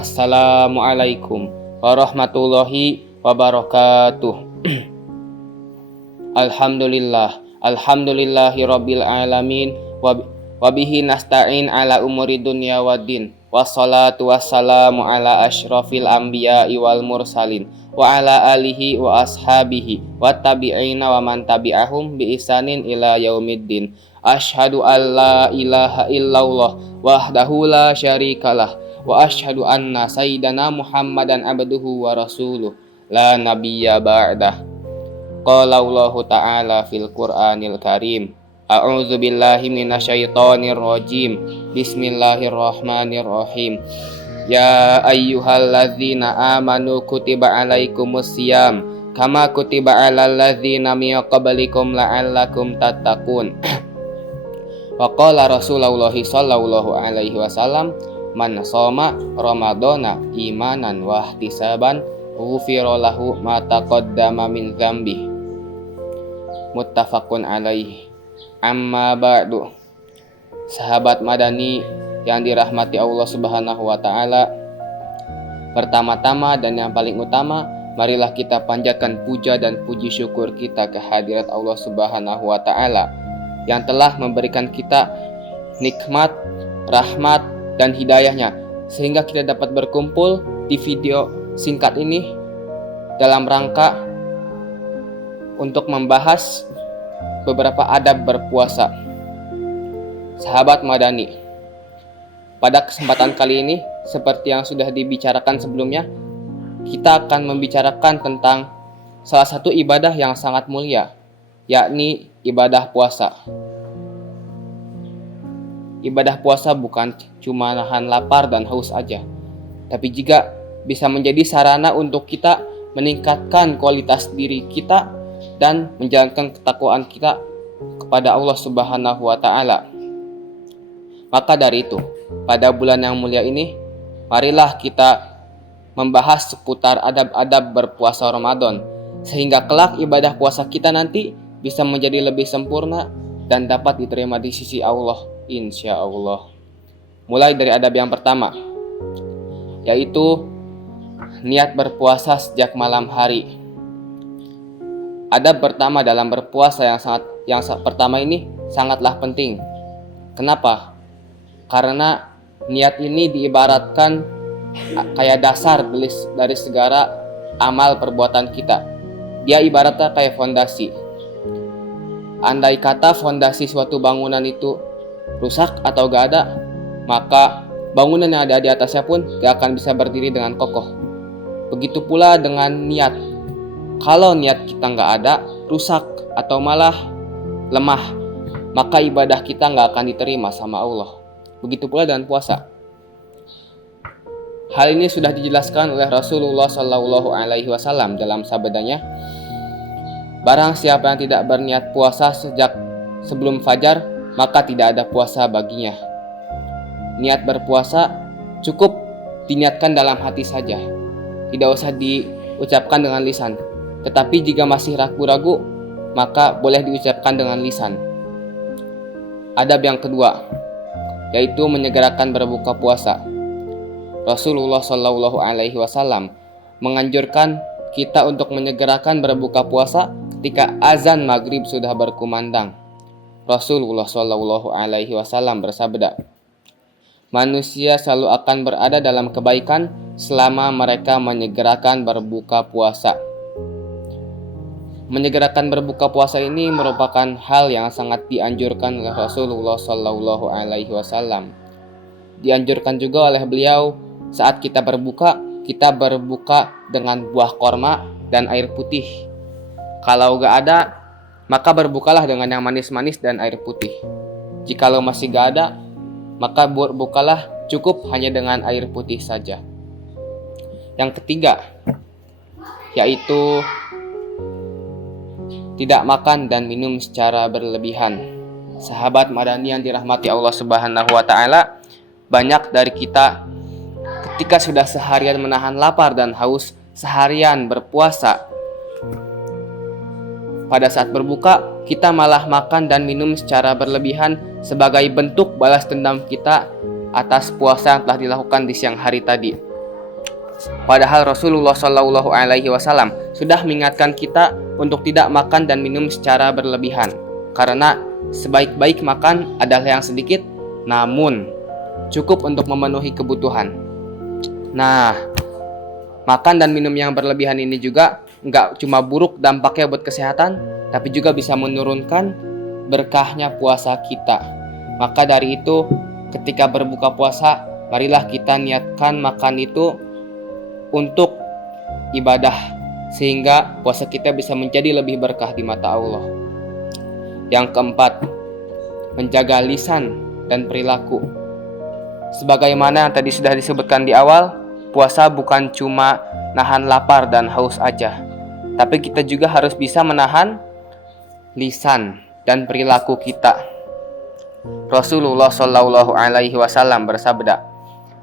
Assalamualaikum warahmatullahi wabarakatuh. Alhamdulillahi rabbil alamin wabihi nasta'in ala umuri dunya waddin. Wassalatu wassalamu ala asyrafil anbiya'i wal mursalin wa ala alihi wa ashabihi wa tabi'ina wa man tabi'ahum bi ihsanin ila yaumiddin. Asyhadu an la ilaha illallah wahdahu la syarikalah wa asyhadu anna sayyidana Muhammadan abduhu wa rasuluh la nabiyya ba'dah. Qala Allah ta'ala fil Qur'anil Karim. A'udzu billahi minasyaitonir rajim. Bismillahirrahmanirrahim. Ya ayyuhalladzina amanu kutiba alaikumusiyam kama kutiba alal ladzina min qablikum la'allakum tattaqun. Wa qala Rasulullah sallallahu alaihi wasallam, man shoma ramadhana imanan wa ihtisaban ghufira lahu ma taqaddama min dzambi. Muttafaqun alaihi. Amma ba'du. Sahabat Madani yang dirahmati Allah Subhanahu wa taala, pertama-tama dan yang paling utama, marilah kita panjatkan puja dan puji syukur kita ke hadirat Allah Subhanahu wa taala yang telah memberikan kita nikmat, rahmat, dan hidayahnya sehingga kita dapat berkumpul di video singkat ini dalam rangka untuk membahas beberapa adab berpuasa. Sahabat Madani, pada kesempatan kali ini seperti yang sudah dibicarakan sebelumnya, kita akan membicarakan tentang salah satu ibadah yang sangat mulia, yakni ibadah puasa. Ibadah puasa bukan cuma nahan lapar dan haus aja, tapi juga bisa menjadi sarana untuk kita meningkatkan kualitas diri kita dan menjalankan ketakwaan kita kepada Allah Subhanahu wa taala. Maka dari itu, pada bulan yang mulia ini, marilah kita membahas seputar adab-adab berpuasa Ramadan, sehingga kelak ibadah puasa kita nanti bisa menjadi lebih sempurna dan dapat diterima di sisi Allah, insya Allah. Mulai dari adab yang pertama, yaitu niat berpuasa sejak malam hari. Adab pertama dalam berpuasa yang pertama ini sangatlah penting. Kenapa? Karena niat ini diibaratkan kayak dasar dari segala amal perbuatan kita. Dia ibaratnya kayak fondasi. Andai kata fondasi suatu bangunan itu rusak atau gak ada, maka bangunan yang ada di atasnya pun gak akan bisa berdiri dengan kokoh. Begitu pula dengan niat. Kalau niat kita gak ada, rusak atau malah lemah, maka ibadah kita gak akan diterima sama Allah. Begitu pula dengan puasa. Hal ini sudah dijelaskan oleh Rasulullah Sallallahu Alaihi Wasallam dalam sabdanya, barang siapa yang tidak berniat puasa sejak sebelum fajar, maka tidak ada puasa baginya. Niat berpuasa cukup diniatkan dalam hati saja, tidak usah diucapkan dengan lisan. Tetapi jika masih ragu-ragu, maka boleh diucapkan dengan lisan. Adab yang kedua, yaitu menyegerakan berbuka puasa. Rasulullah Shallallahu Alaihi Wasallam menganjurkan kita untuk menyegerakan berbuka puasa ketika azan maghrib sudah berkumandang. Rasulullah Shallallahu Alaihi Wasallam bersabda, manusia selalu akan berada dalam kebaikan selama mereka menyegerakan berbuka puasa. Menyegerakan berbuka puasa ini merupakan hal yang sangat dianjurkan oleh Rasulullah Shallallahu Alaihi Wasallam. Dianjurkan juga oleh beliau saat kita berbuka dengan buah korma dan air putih. Kalau gak ada, maka berbukalah dengan yang manis-manis dan air putih. Jikalau masih gak ada, maka berbukalah cukup hanya dengan air putih saja. Yang ketiga, yaitu tidak makan dan minum secara berlebihan. Sahabat Madani yang dirahmati Allah Subhanahu wa taala, banyak dari kita ketika sudah seharian menahan lapar dan haus, seharian berpuasa, pada saat berbuka kita malah makan dan minum secara berlebihan sebagai bentuk balas dendam kita atas puasa yang telah dilakukan di siang hari tadi. Padahal Rasulullah Shallallahu Alaihi Wasallam sudah mengingatkan kita untuk tidak makan dan minum secara berlebihan, karena sebaik-baik makan adalah yang sedikit, namun cukup untuk memenuhi kebutuhan. Nah, makan dan minum yang berlebihan ini juga nggak cuma buruk dampaknya buat kesehatan, tapi juga bisa menurunkan berkahnya puasa kita. Maka dari itu, ketika berbuka puasa, marilah kita niatkan makan itu untuk ibadah, sehingga puasa kita bisa menjadi lebih berkah di mata Allah. Yang keempat, menjaga lisan dan perilaku. Sebagaimana yang tadi sudah disebutkan di awal, puasa bukan cuma nahan lapar dan haus aja, tapi kita juga harus bisa menahan lisan dan perilaku kita. Rasulullah Shallallahu Alaihi Wasallam bersabda,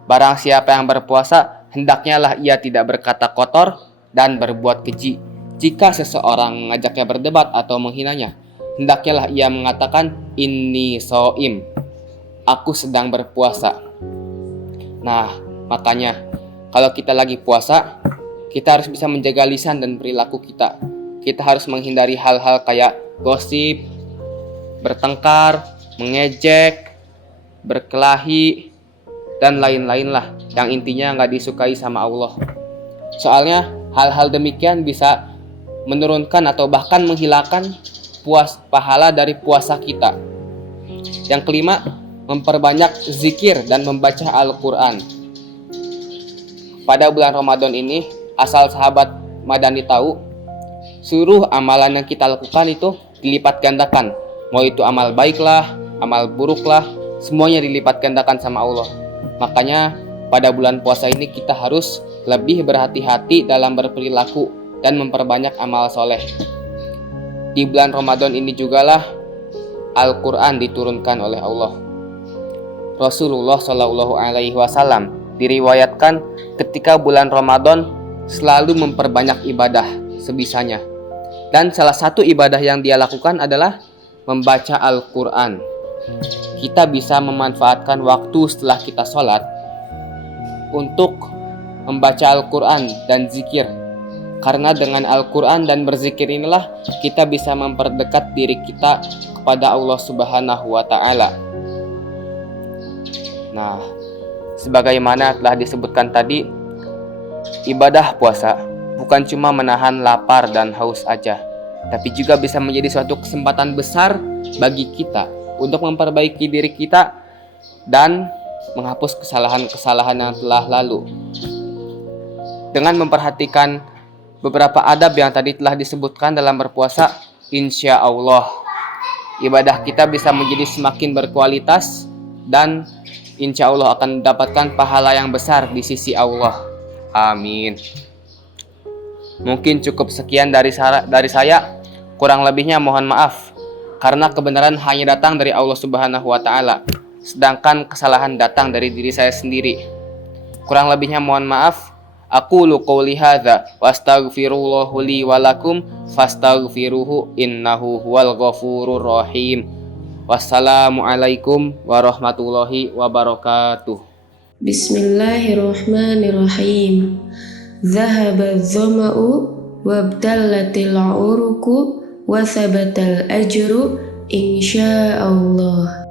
barang siapa yang berpuasa, hendaknya lah ia tidak berkata kotor dan berbuat keji. Jika seseorang mengajaknya berdebat atau menghinanya, hendaknya lah ia mengatakan, inni shaim, aku sedang berpuasa. Nah, makanya kalau kita lagi puasa, kita harus bisa menjaga lisan dan perilaku kita. Kita harus menghindari hal-hal kayak gosip, bertengkar, mengejek, berkelahi, dan lain-lain lah, yang intinya nggak disukai sama Allah. Soalnya hal-hal demikian bisa menurunkan atau bahkan menghilangkan pahala dari puasa kita. Yang kelima, memperbanyak zikir dan membaca Al-Quran. Pada bulan Ramadan ini, asal sahabat Madani tahu, seluruh amalan yang kita lakukan itu dilipat gandakan. Mau itu amal baiklah, amal buruklah, semuanya dilipat gandakan sama Allah. Makanya pada bulan puasa ini kita harus lebih berhati-hati dalam berperilaku dan memperbanyak amal soleh. Di bulan Ramadan ini jugalah Al-Quran diturunkan oleh Allah. Rasulullah Shallallahu Alaihi Wasallam diriwayatkan ketika bulan Ramadan selalu memperbanyak ibadah sebisanya. Dan salah satu ibadah yang dia lakukan adalah membaca Al-Quran. Kita bisa memanfaatkan waktu setelah kita sholat untuk membaca Al-Quran dan zikir. Karena dengan Al-Quran dan berzikir inilah kita bisa memperdekat diri kita kepada Allah Subhanahu wa Ta'ala. Nah, sebagaimana telah disebutkan tadi, ibadah puasa bukan cuma menahan lapar dan haus aja, tapi juga bisa menjadi suatu kesempatan besar bagi kita untuk memperbaiki diri kita dan menghapus kesalahan-kesalahan yang telah lalu. Dengan memperhatikan beberapa adab yang tadi telah disebutkan dalam berpuasa, insya Allah ibadah kita bisa menjadi semakin berkualitas dan insya Allah akan mendapatkan pahala yang besar di sisi Allah. Amin. Mungkin cukup sekian dari saya. Kurang lebihnya mohon maaf, karena kebenaran hanya datang dari Allah Subhanahu wa Ta'ala, sedangkan kesalahan datang dari diri saya sendiri. Kurang lebihnya mohon maaf. Aqulu qouli hadza wa astaghfirullahu li wa lakum fastaghfiruhu innahu huwal ghafurur rahim. Wassalamualaikum warahmatullahi wabarakatuh. Bismillahirrahmanirrahim. Dhahaba dhama'u wabtallatil uruku wa thabatal ajru insyaallah.